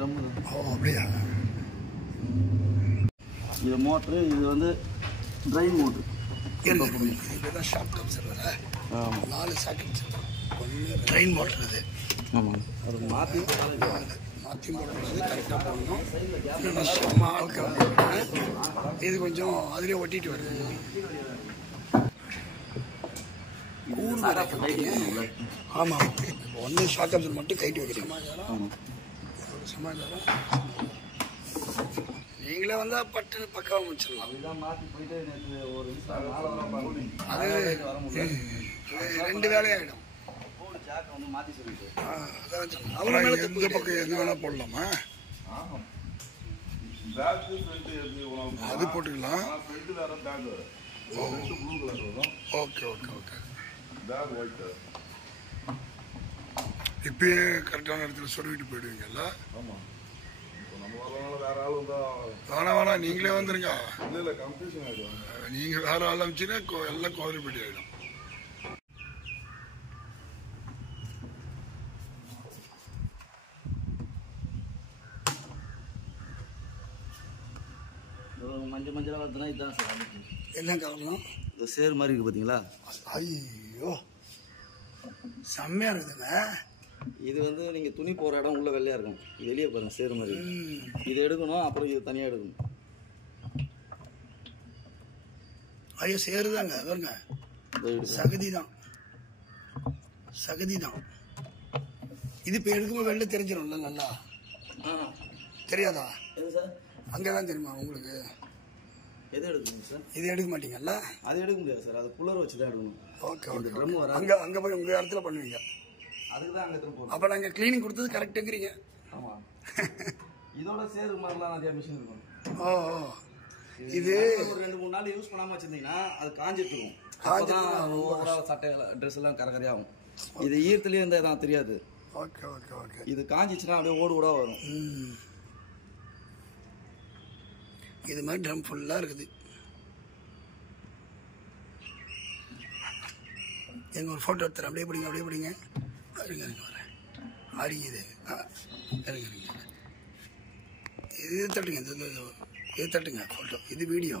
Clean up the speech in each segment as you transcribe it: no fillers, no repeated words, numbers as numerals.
Drum. ஓ அப்படியா? இது motor, இது வந்து ட்ரைன் மோட்ரு. இதுதான் ஷாக் அப்சர்வர். ஆமாம், 4 சாக்கெட். ஒன்று ட்ரைன் மோட்ரு. அது ஆமாம், அது மாற்றி போடுறது கரெக்டாக போடணும். இன்னும் செம்ம ஆட்கள். இது கொஞ்சம் அதிலே ஒட்டிட்டு வருது. ஆமாம், இப்போ ஒன்று ஷாக் அப்சர்வர் மட்டும் கைட்டு வைக்கிறீங்க. சமாச்சாரம் நீங்களே வந்தால் பட்டு பக்காவாக முடிச்சிடலாம். அது 2 வேலையாகிடும். எந்த பக்கம் எது வேணா போடலாமா? அது போட்டுக்கலாம். Okay okay okay. இப்பயே கரெக்டான இடத்துல சொல்லிட்டு போயிடுவீங்கல்ல? வேணாம், நீங்களே வந்துருங்க. நீங்க வேற ஆள் அமைச்சுன்னா எல்லாம் குதிரைப்படி ஆயிடும். மஞ்சள் மஞ்சளாக வருதுன்னா இதுதான் சார். என்ன காரணம்? இந்த சேர் மாதிரி இருக்குது பார்த்தீங்களா? ஐயோ செம்மையா இருக்குதுங்க. இது வந்து நீங்கள் துணி போகிற இடம் உள்ள வெள்ளையாக இருக்கும். வெளியே பாருங்கள் சேர் மாதிரி. இதை எடுக்கணும், அப்புறம் இது தனியாக எடுக்கணும். ஐயோ சேருதாங்க பாருங்க. சகதி தான். இது இப்போ எடுக்கும்போது வெளில தெரிஞ்சிடும்ல? நல்லா தெரியாதா? எது சார்? அங்கேதான் தெரியுமா உங்களுக்கு? எது எடுக்கணும் சார்? இது எடுக்க மாட்டீங்கல்ல? அது எடுக்க முடியாது சார், அது குள்ளர் வச்சு தான் எடுக்கணும். Okay okay. அங்கே போய் உங்கள் இடத்துல பண்ணுவீங்க. அதுக்கு தான் அங்கே திரும்ப. அப்போ நாங்கள் கிளீனிங் கொடுத்தது கரெக்டுங்கிறீங்க. ஆமாம், இதோட சேரு மாதிரிலாம் நிறையா மிஷின் இருக்கும். ஓ, இது ஒரு 2-3 நாள் யூஸ் பண்ணாமல் வச்சுருந்தீங்கன்னா அது காஞ்சிட்டு இருக்கும். ஓவரால் சட்டை ட்ரெஸ் எல்லாம் கரகரையாகும். இது ஈரத்துலேயே இருந்தால் தான் தெரியாது. Okay okay okay. இது காஞ்சிச்சுன்னா அப்படியே ஓடு வரும். இது மாதிரி ட்ரம் ஃபுல்லாக இருக்குது. எங்கள் ஒரு ஃபோட்டோ எடுத்துறேன். அப்படியே பிடிங்க இருங்க வரேன். அடிக்குது. இருங்க. இது தட்டுங்க, இது தட்டுங்க. ஃபோட்டோ இது வீடியோ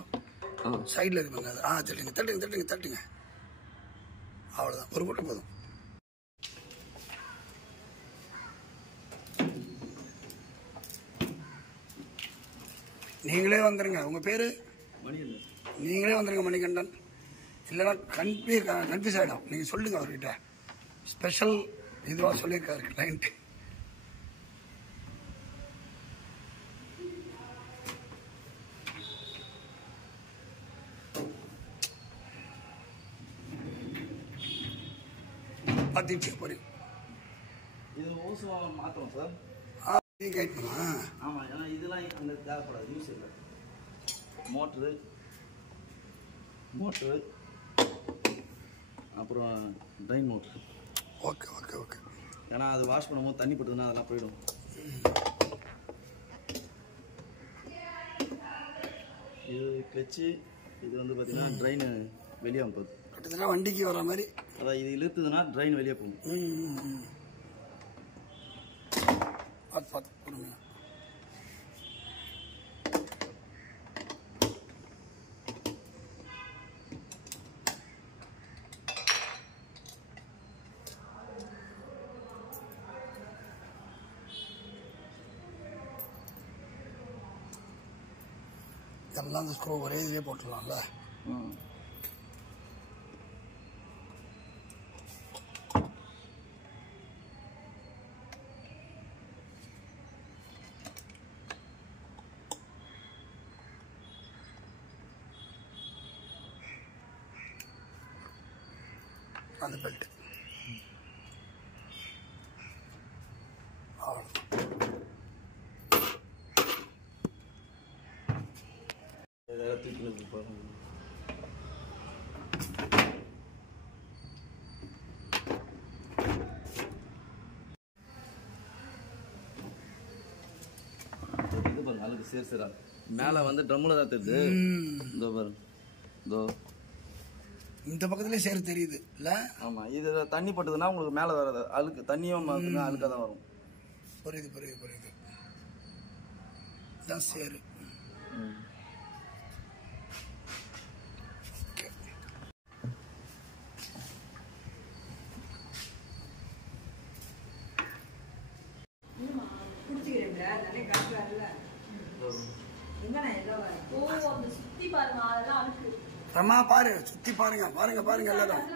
சைடில் இருக்குங்க. அது தட்டுங்க. அவ்வளோதான், ஒரு ஃபோட்டோ போதும். நீங்களே வந்துடுங்க. உங்கள் பேர்? மணிகண்டன். நீங்களே வந்துடுங்க மணிகண்டன். இல்லைன்னா கன்ஃபியூஸ் ஆகிடும். நீங்கள் சொல்லுங்க அவர்கிட்ட. ஸ்பெஷல் இதுவாக சொல்லியிருக்காரு கிளைண்ட்டு. பார்த்துட்டு போறீங்க. இது ஓசு மாற்றணும் சார். கேட்கணுமா? ஆமாம், ஏன்னா இதெல்லாம் அங்கே தேவைப்படாது, யூஸ் இல்லை. மோட்ரு அப்புறம் train motor. Okay okay okay. ஏன்னா அது வாஷ் பண்ணும்போது தண்ணி பட்டுதுன்னா அதெல்லாம் போயிடும். இது கிளச்சு. இது வந்து பார்த்தீங்கன்னா ட்ரைனு வெளியே போகுது. கிட்டத்தட்ட வண்டிக்கு வர மாதிரி. அதான் இது இழுத்துதுன்னா ட்ரைன் வெளியே போகும். பார்த்து கொடுங்க. எல்லாம் அந்த ஸ்க்ரூ ஒரே இதுலேயே போட்டுடலாம்ல? அந்த பெல்ட் இது பாருங்க, அழுக்கு சேர் மேலே வந்து ட்ரம்மில் தான் தெரியுது. இதோ பாருங்க, இதோ இந்த பக்கத்துலேயே சேர் தெரியுது இல்லை? ஆமாம், இது தண்ணி பட்டுதுன்னா உங்களுக்கு மேலே வராது. அழுக்கு தண்ணியும் அழுக்காக தான் வரும். புரியுது. இதுதான் சேரு. ரமா பாரு, சுத்தி பாருங்க, பாருங்க பாருங்க எல்லாரும்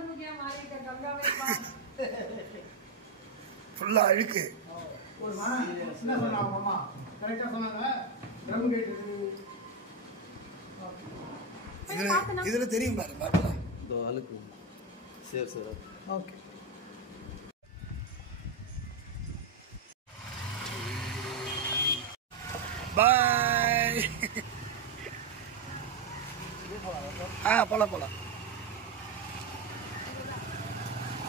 ஃபுல்லா அழுக்கு. இதுல தெரியும் பாரு பாருல அழுக்கு. சரி சரி ஓகே. பாய். போலாம் போலாம்.